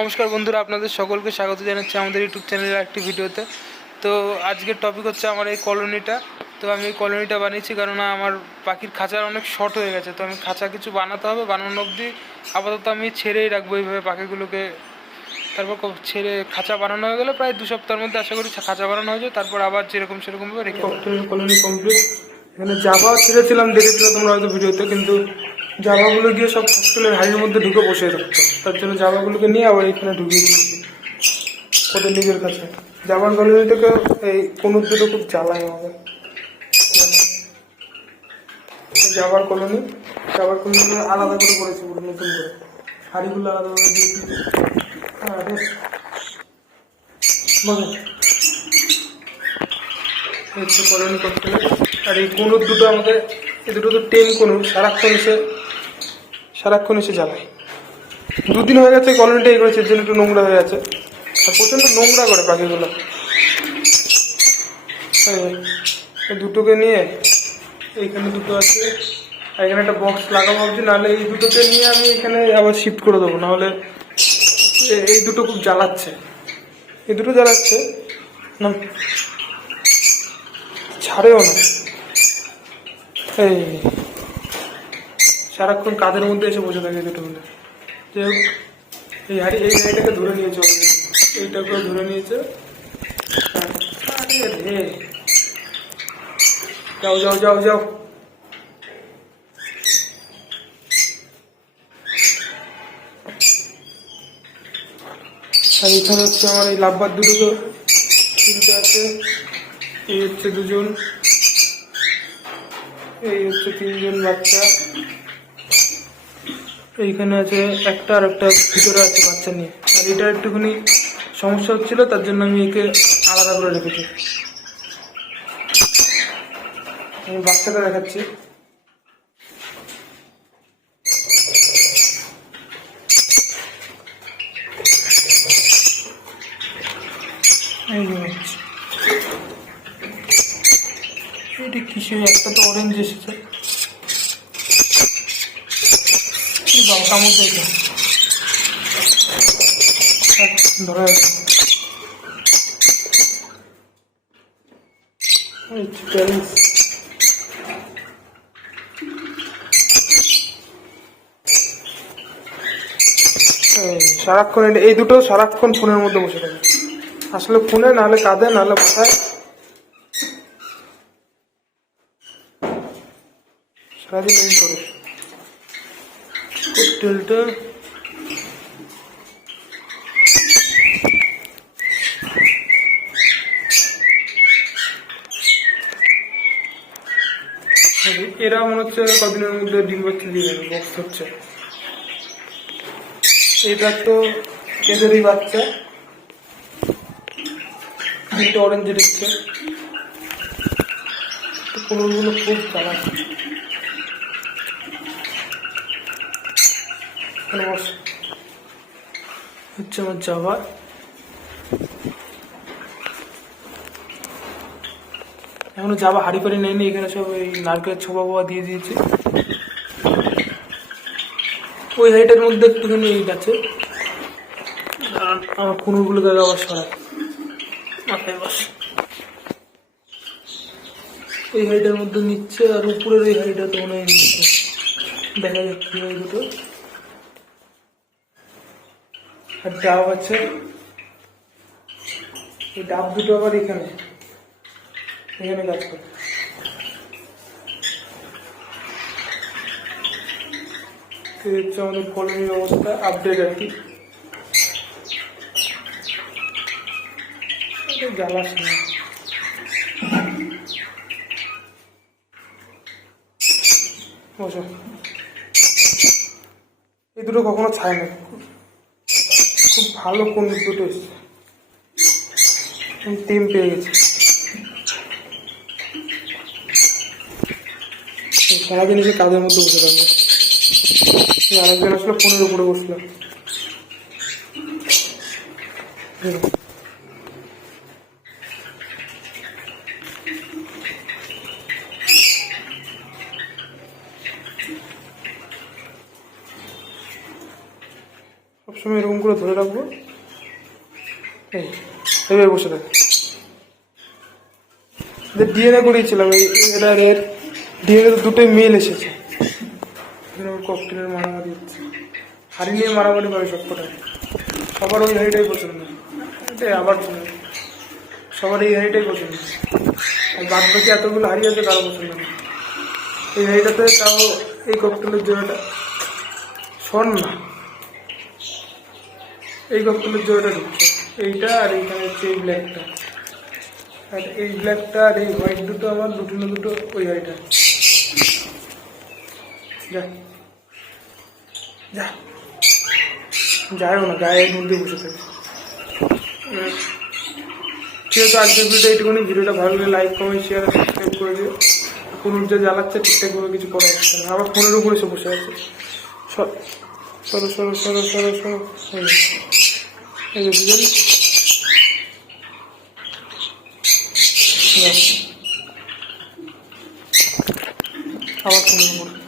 নমস্কার বন্ধুরা, আপনাদের সকলকে স্বাগত জানাচ্ছি আমাদের ইউটিউব চ্যানেলের একটি ভিডিওতে। তো আজকের টপিক হচ্ছে আমার এই কলোনিটা। তো আমি এই কলোনিটা বানিয়েছি কারণ আমার পাখির খাঁচার অনেক শর্ট হয়ে গেছে। তো আমি খাঁচা কিছু বানাতে হবে, বানানো অবধি আপাতত আমি ছেড়েই রাখব এইভাবে পাখিগুলোকে। তারপর ছেড়ে খাঁচা বানানো হয়ে গেলে প্রায় দু সপ্তাহের মধ্যে আশা করি খাঁচা বানানো হয়ে যায় তারপর আবার যেরকম সেরকমভাবে রেখে কলোনি কমপ্লিট এখানে জাভা ছেড়েছিলাম, দেখেছিলাম তোমরা হয়তো ভিডিওতে, কিন্তু জাভাগুলো গিয়ে সব হস্টেলের হাড়ির মধ্যে ঢুকে বসে থাকতো। তার জন্য জাভাগুলোকে নিয়ে আবার এখানে ঢুকিয়ে দিচ্ছি ওদের নিজের কাছে। জাভার কলোনি থেকে এই কোনো দুটো খুব জ্বালায় আমাদের। জাভার কলোনি জাভার কলোনি আলাদা করে করেছি পুরো নতুন করে। হাড়িগুলো আলাদা করে দিয়ে দিয়েছি। হচ্ছে কলোনি করতে। আর এই কুনুর দুটো আমাদের, এই দুটো তো টেন কুনুর, সারাক্ষণ এসে সারাক্ষণ এসে জ্বালায়। দুদিন হয়ে গেছে কলোনিটা করেছে, এর জন্য একটু নোংরা হয়ে আছে। আর প্রচণ্ড নোংরা করে পাখিগুলো। দুটোকে নিয়ে, এইখানে দুটো আছে। আর এখানে একটা বক্স লাগাবো ভাবছি, নাহলে এই দুটোকে নিয়ে আমি এখানে আবার শিফট করে দেবো, নাহলে এই দুটো খুব জ্বালাচ্ছে। এই দুটো জ্বালাচ্ছে, না, ছাড়েও না। এই সারাক্ষণ কাঁধের মধ্যে এসে বসে থাকে দুটো মিলে। যাই হোক, এই হাড়ি এই হাড়িটাকে ধরে নিয়েছে। এইটাকেও ধরে নিয়েছে। যাও যাও যাও যাও। আর এখানে হচ্ছে আমার এই লাভবার দুটো তিনটে আছে। এই হচ্ছে দুজন। এই হচ্ছে তিনজন বাচ্চা। এইখানে আছে একটা আর একটা ভিতরে আছে বাচ্চা নিয়ে। আর এটা একটুখানি সমস্যা হচ্ছিল, তার জন্য আমি একে আলাদা করে রেখেছি। আমি বাচ্চাটা দেখাচ্ছি। এটা কিসের? একটা তো অরেঞ্জ এসেছে। বাবা কামড় ধরে। সারাক্ষণ এই দুটো সারাক্ষণ ফোনের মধ্যে বসে থাকে। আসলে ফোনে, নাহলে কাঁধে নাহলে মাথায় সারাদিন করে কোকটেলটা এরা মনে হচ্ছে কদিনের মধ্যে ডিম বাচ্চা দিয়ে দেবে বক্স হচ্ছে এটা তো এদেরই বাচ্চা। দুটো অরেঞ্জ দিচ্ছে। কোনোগুলো খুব চালাক হচ্ছে আমার জাভা এখনও জাভা হাড়ি করে নেয়নি, এখানে সব ওই নারকেলের ছোপা বোয়া দিয়ে দিয়েছে। ওই হাইটের মধ্যে একটুখানি এই আছে। আমার কুনুরগুলো দাদা আবার সরাই। মাথায় বস। এই হাইটের মধ্যে নিচ্ছে, আর উপরের এই হাইটা তো মনে হয় দেখা যাক হয় দুটো। আর ডাব আছে এই ডাব দুটো আবার এখানে। এখানে কাজ করে হচ্ছে আমাদের কলোনির অবস্থা আপডেট আর কি। জ্বালাস না। এই দুটো কখনো ছায় না। খুব ভালো কোন দুটো এসছে টিম পেয়ে গেছি। সারাদিন এসে কাজের মধ্যে বসে থাকবে। আরেকজন আসলে ফোনের উপরে বসল। সবসময় এরকম করে ধরে রাখব। এই এইভাবে বসে থাক। ডিএনএ করিয়েছিলাম, এই এরা এর ডিএনএ তো দুটোই মেল এসেছে। ককটেলের মারামারি হচ্ছে। হাড়ি নিয়ে মারামারি করে সবকটাই। সবার ওই হাড়িটাই পছন্দ। এটাই আবার সবার এই হাড়িটাই পছন্দ। আর বাদ বাকি এতগুলো হাড়ি আছে, কারও পছন্দ না। এই হাড়িটাতে তাও এই ককটেলের জোড়াটা শোন না। এই ককটেলের জোড়াটা ঢুকছে। এইটা আর এইখানে হচ্ছে এই ব্ল্যাকটা আর এই ব্ল্যাকটা আর এই হোয়াইট দুটো আমার দুটো না দুটো ওই হাড়িটা যা। যা। যাইও না গায়ের মধ্যে বসে থাকে। ঠিক আছে, আজকের ভিডিও এইটুকুনি। ভিডিওটা ভালো লাগলে লাইক কমেন্ট শেয়ার সাবস্ক্রাইব করে দিও। কোন যা জ্বালাচ্ছে ঠিকঠাকভাবে কিছু করা হচ্ছে না আবার ফোনের উপরে এসে বসে আছে। সর- সরো সরো সরো সরো সরো এই যে, এই